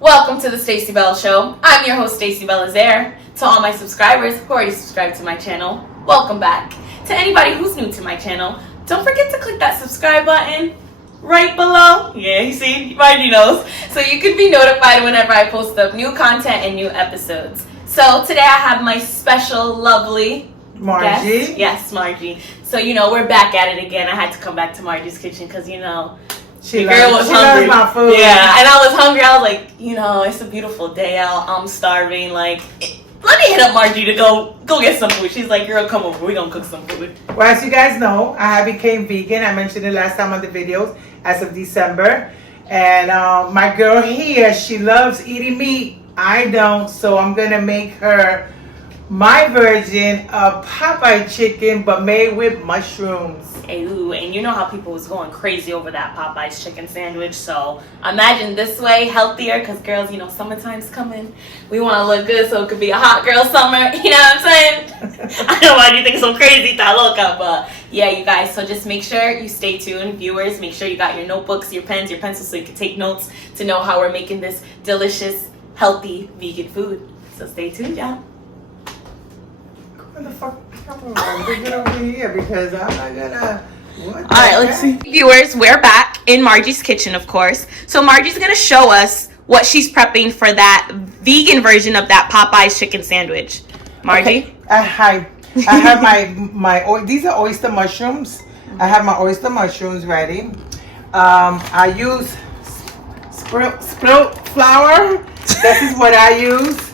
Welcome to the Stacie Bell Show. I'm your host, Stacie Belizaire. To all my subscribers who already subscribed to my channel, welcome back. To anybody who's new to my channel, don't forget to click that subscribe button right below. Yeah, you see, you already knows. So you can be notified whenever I post up new content and new episodes. So today I have my special, lovely Margie. guest. Yes, Margie. So, we're back at it again. I had to come back to Margie's kitchen because, She the girl was loves hungry. my food. Yeah, and I was hungry. I was like, it's a beautiful day out. I'm starving. Like, let me hit up Margie to go get some food. She's like, girl, come over. We're going to cook some food. Well, as you guys know, I became vegan. I mentioned it last time on the videos as of December. And my girl here, she loves eating meat. I don't. So I'm going to make her my version of Popeye chicken, but made with mushrooms. Ooh, and you know how people was going crazy over that Popeye's chicken sandwich. So imagine this way, healthier, because girls, summertime's coming. We want to look good so it could be a hot girl summer. You know what I'm saying? I know why you think so crazy, está loca, but yeah, you guys. So just make sure you stay tuned, viewers. Make sure you got your notebooks, your pens, your pencils, so you can take notes to know how we're making this delicious, healthy, vegan food. So stay tuned, y'all. What the fuck? Come on, get over here because I'm not gonna. Alright, let's see. Viewers, we're back in Margie's kitchen, of course. So Margie's gonna show us what she's prepping for that vegan version of that Popeye's chicken sandwich. Margie? Okay. Hi. I have my these are oyster mushrooms. I have my oyster mushrooms ready. I use spelt flour. This is what I use.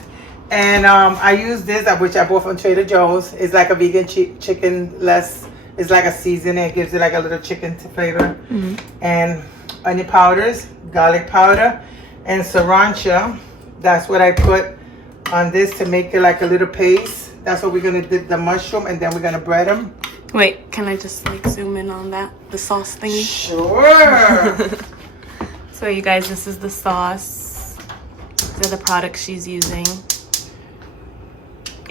And I use this, which I bought from Trader Joe's. It's like a vegan chicken less. It's like a seasoning. It gives it like a little chicken flavor. Mm-hmm. And onion powders, garlic powder, and sriracha. That's what I put on this to make it like a little paste. That's what we're going to dip the mushroom, and then we're going to bread them. Wait, can I just zoom in on that? The sauce thingy? Sure. So you guys, this is the sauce. These are the products she's using.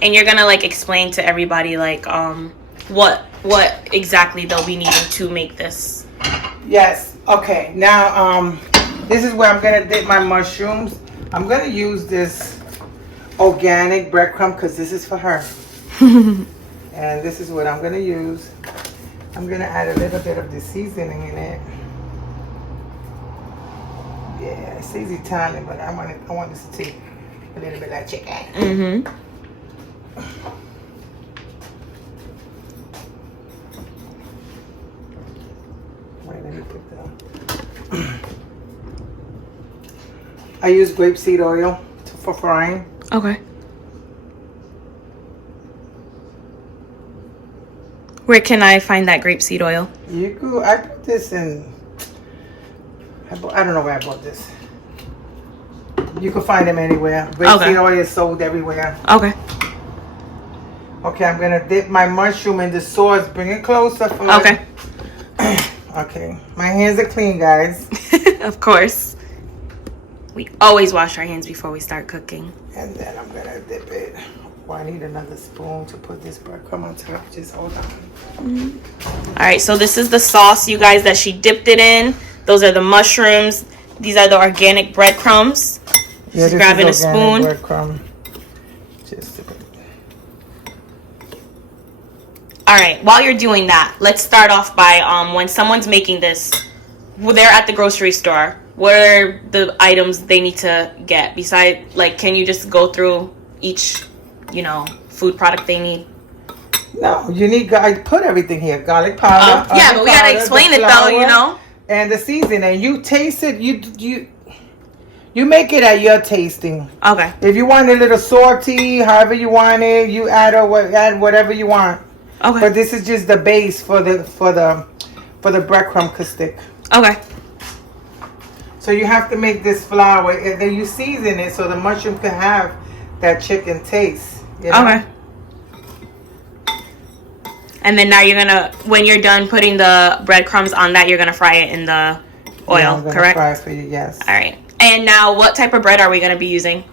And you're gonna explain to everybody what exactly they'll be needing to make this. Yes. Okay. Now this is where I'm gonna dip my mushrooms. I'm gonna use this organic breadcrumb because this is for her. And this is what I'm gonna use. I'm gonna add a little bit of the seasoning in it. Yeah, it says Italian, but I want this to taste a little bit like chicken. Mm-hmm. Wait, let me put that. I use grapeseed oil for frying. Okay. Where can I find that grapeseed oil? I put this in. I don't know where I bought this. You can find them anywhere. Grapeseed oil is sold everywhere. Okay. Okay, I'm gonna dip my mushroom in the sauce. Bring it closer. Okay. Okay, my hands are clean, guys. Of course. We always wash our hands before we start cooking. And then I'm gonna dip it. Oh, I need another spoon to put this breadcrumb on top. Just hold on. Mm-hmm. All right, so this is the sauce, you guys, that she dipped it in. Those are the mushrooms. These are the organic breadcrumbs. Yeah, She's grabbing a spoon. Breadcrumb. Just All right, while you're doing that, let's start off by when someone's making this, they're at the grocery store. What are the items they need to get? Besides, can you just go through each, food product they need? No, you need. I put everything here. Garlic powder. Yeah, but we gotta explain it though, And the seasoning. You taste it. You make it at your tasting. Okay. If you want a little salty, however you want it, you add whatever you want. Okay. But this is just the base for the breadcrumb stick. Okay. So you have to make this flour, and then you season it so the mushroom can have that chicken taste. Okay. And then now when you're done putting the breadcrumbs on that, you're gonna fry it in the oil, correct? Fry it for you, yes. All right. And now, what type of bread are we gonna be using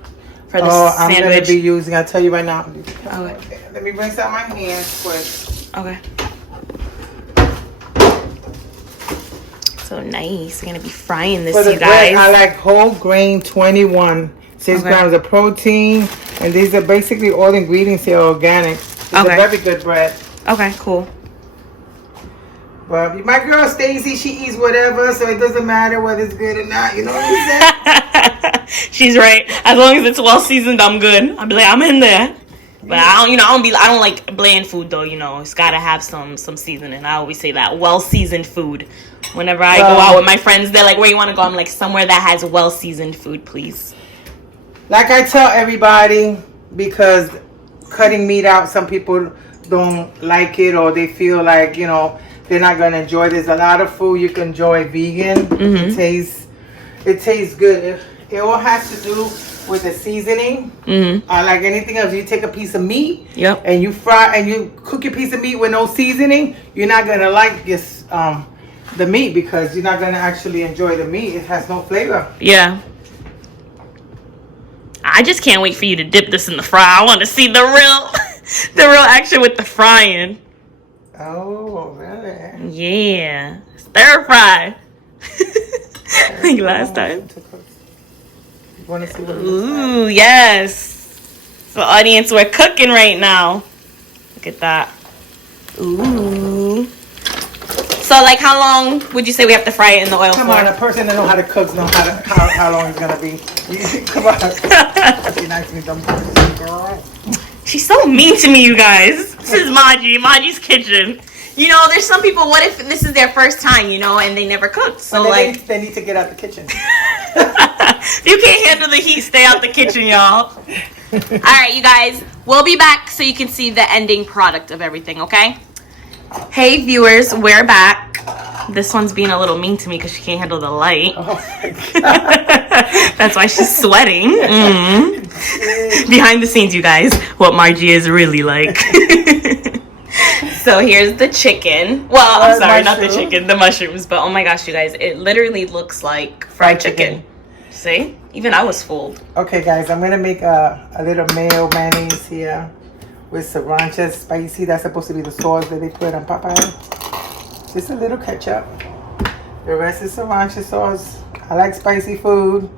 for this sandwich? I'm gonna be using. I'll tell you right now. Okay. Let me rinse out my hands first. Okay. So So nice. We're gonna be frying this, For the you bread, guys. I like whole grain 21. 6 grams of protein. And these are basically all ingredients here are organic. It's a very good bread. Okay, cool. But my girl Stacie, she eats whatever, so it doesn't matter whether it's good or not. You know what I'm saying? She's right. As long as it's well seasoned, I'm good. I'll be like, I'm in there. But I don't like bland food though. You know, it's gotta have some seasoning. I always say that well seasoned food. Whenever I go out with my friends, they're like, "Where you want to go?" I'm like, "Somewhere that has well seasoned food, please." Like I tell everybody, because cutting meat out, some people don't like it or they feel like they're not gonna enjoy. There's a lot of food you can enjoy vegan. It tastes good. It all has to do with the seasoning. Like anything else, you take a piece of meat and you fry and you cook your piece of meat with no seasoning, you're not gonna like this the meat because you're not gonna actually enjoy the meat. It has no flavor. Yeah. I just can't wait for you to dip this in the fry. I want to see the real action with the frying. Oh, really? Yeah. Stir fry. Like last time. You want to see what it Ooh, yes. So audience, we're cooking right now. Look at that. Ooh. So like how long would you say we have to fry it in the oil Come for? on, a person that knows how to cook knows how long it's gonna be. Come on. She nice me dumb girl. She's so mean to me, you guys. This is Maji's kitchen. You know, there's some people, what if this is their first time, and they never cooked? So like they need to get out the kitchen. If you can't handle the heat, stay out the kitchen, y'all. Alright, you guys, we'll be back so you can see the ending product of everything, okay? Hey viewers, we're back. This one's being a little mean to me because she can't handle the light. Oh my God. That's why she's sweating. Behind the scenes, you guys, what Margie is really like. So here's the chicken. Well, I'm sorry, not the chicken, the mushrooms. But oh my gosh, you guys, it literally looks like fried chicken. See? Even I was fooled. Okay, guys, I'm going to make a little mayo mayonnaise here with sriracha spicy. That's supposed to be the sauce that they put on Popeye. Just a little ketchup. The rest is sriracha sauce. I like spicy food.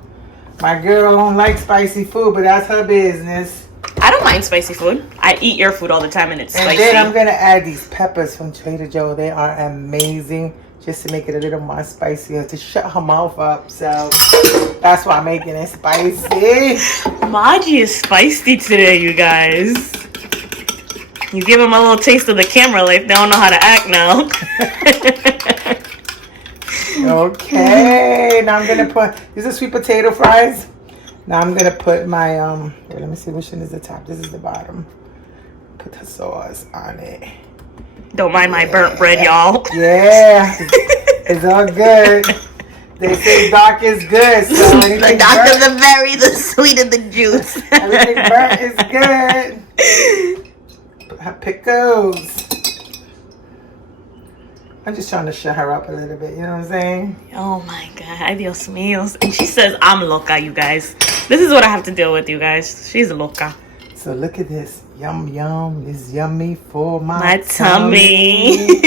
My girl don't like spicy food, but that's her business. I don't mind spicy food. I eat your food all the time and it's spicy. And then I'm going to add these peppers from Trader Joe. They are amazing. Just to make it a little more spicier, to shut her mouth up. So that's why I'm making it spicy. Maji is spicy today, you guys. You give them a little taste of the camera life. They don't know how to act now. Okay, now I'm gonna put, these are sweet potato fries. Now I'm gonna put my here, let me see which one is the top. This is the bottom. Put the sauce on it. Don't mind my burnt bread, y'all. Yeah, it's all good. They say dark is good, so the darker the berry, the sweeter the juice. Everything burnt is good. Pickles. I'm just trying to shut her up a little bit, you know what I'm saying? Oh my God, ay Dios mío. And she says, I'm loca, you guys. This is what I have to deal with, you guys. She's loca. So look at this. Yum, yum. It's yummy for my tummy.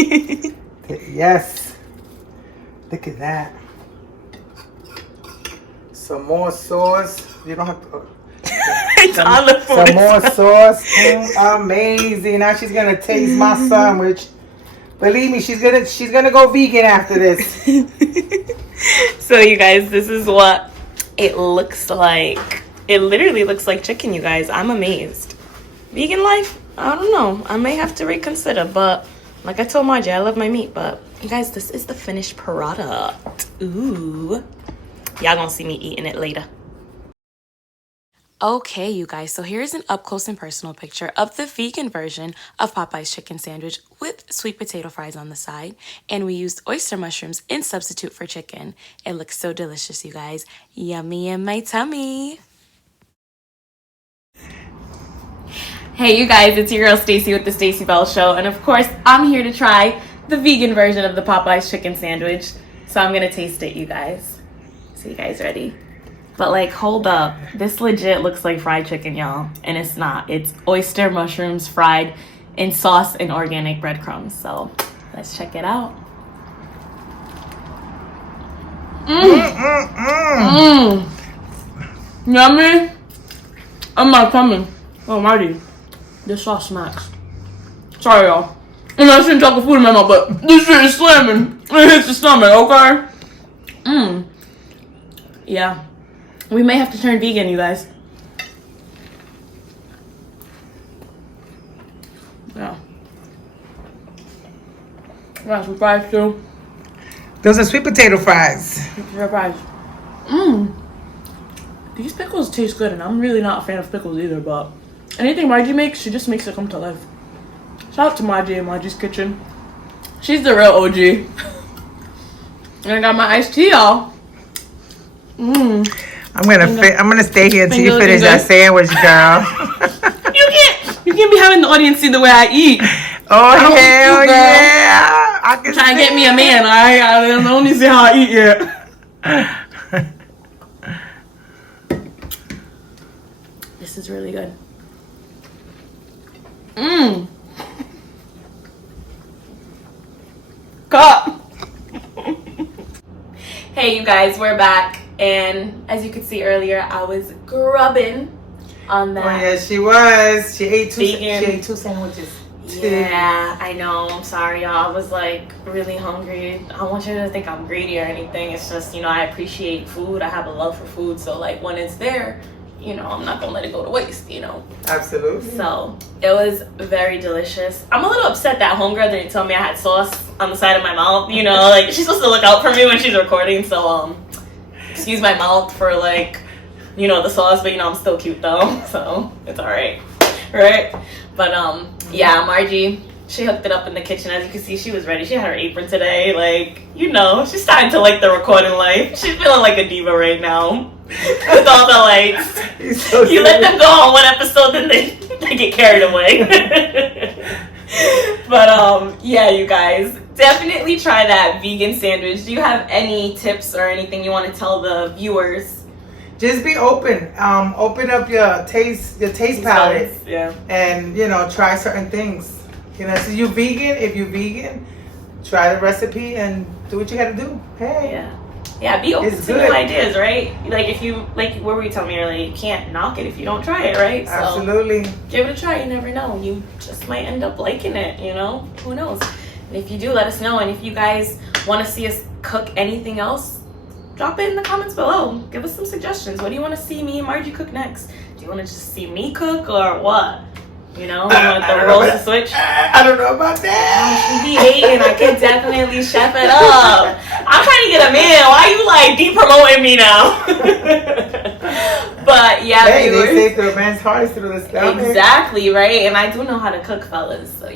Yes. Look at that. Some more sauce. You don't have to... It's on the food. Some more sauce. Amazing. Now she's going to taste my sandwich. Believe me, she's gonna go vegan after this. So you guys, this is what it looks like. It literally looks like chicken, you guys. I'm amazed. Vegan life? I don't know. I may have to reconsider, but like I told Margie, I love my meat. But you guys, this is the finished product. Ooh. Y'all gonna see me eating it later. Okay, you guys, so here's an up-close and personal picture of the vegan version of Popeye's chicken sandwich with sweet potato fries on the side. And we used oyster mushrooms in substitute for chicken. It looks so delicious, you guys. Yummy in my tummy. Hey, you guys, it's your girl Stacie with the Stacie Bell Show. And of course, I'm here to try the vegan version of the Popeye's chicken sandwich. So I'm going to taste it, you guys. So you guys ready? But like, hold up. This legit looks like fried chicken, y'all. And it's not. It's oyster mushrooms fried in sauce and organic breadcrumbs. So let's check it out. Yummy. I'm not coming. Oh, Marty. This sauce smacks. Sorry, y'all. And I shouldn't talk the food in my mouth, but this shit is slamming. It hits the stomach, okay? Yeah. We may have to turn vegan, you guys. Yeah. Got some fries too. Those are sweet potato fries. Fries. These pickles taste good, and I'm really not a fan of pickles either, but anything Margie makes, she just makes it come to life. Shout out to Margie and Margie's Kitchen. She's the real OG. And I got my iced tea, y'all. I'm gonna stay here until you finish that sandwich, girl. You can't be having the audience see the way I eat. Oh hell yeah! I can trying to get me a man. I don't only see how I eat yet. This is really good. Cup. Hey, you guys, we're back, and as you could see earlier, I was grubbing on that. Oh yeah, she was. She ate two sandwiches. Yeah, I know. I'm sorry, y'all. I was like really hungry. I don't want you to think I'm greedy or anything. It's just, I appreciate food. I have a love for food. So like when it's there, I'm not gonna let it go to waste, Absolutely. So it was very delicious. I'm a little upset that homegirl didn't tell me I had sauce on the side of my mouth. Like she's supposed to look out for me when she's recording. So excuse my mouth for like, the sauce, but I'm still cute though. So it's all right. Right? But yeah, Margie, she hooked it up in the kitchen. As you can see, she was ready. She had her apron today. Like, she's starting to like the recording life. She's feeling like a diva right now. With all the lights. So you let them go on one episode, then they get carried away. But yeah, you guys, definitely try that vegan sandwich. Do you have any tips or anything you want to tell the viewers? Just be open. Open up your taste palette. Yeah. And try certain things. So if you're vegan, try the recipe and do what you gotta do. Hey. Yeah, be open to new ideas, right? Like what were you telling me earlier? You can't knock it if you don't try it, right? So absolutely. Give it a try. You never know. You just might end up liking it. Who knows? And if you do, let us know. And if you guys want to see us cook anything else, drop it in the comments below. Give us some suggestions. What do you want to see me and Margie cook next? Do you want to just see me cook or what? You want the roles to switch? I don't know about that. She be hating. I could definitely chef it up. I'm trying to get a man. Why are you like de-promoting me now? But yeah, hey, they say the man's heart is through the stomach. Exactly, right? And I do know how to cook, fellas. So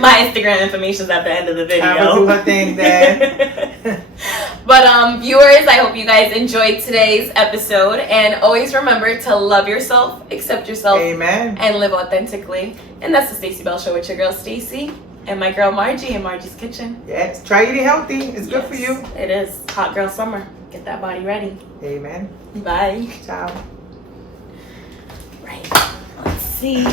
my Instagram information is at the end of the video. I will do her thing then. But viewers, I hope you guys enjoyed today's episode, and always remember to love yourself, accept yourself, amen, and live authentically. And that's the Stacie Bell Show with your girl Stacie and my girl Margie in Margie's Kitchen. Yes, try eating healthy. It's good for you. It is. Hot girl summer. Get that body ready. Amen. Bye. Ciao. Right. Let's see.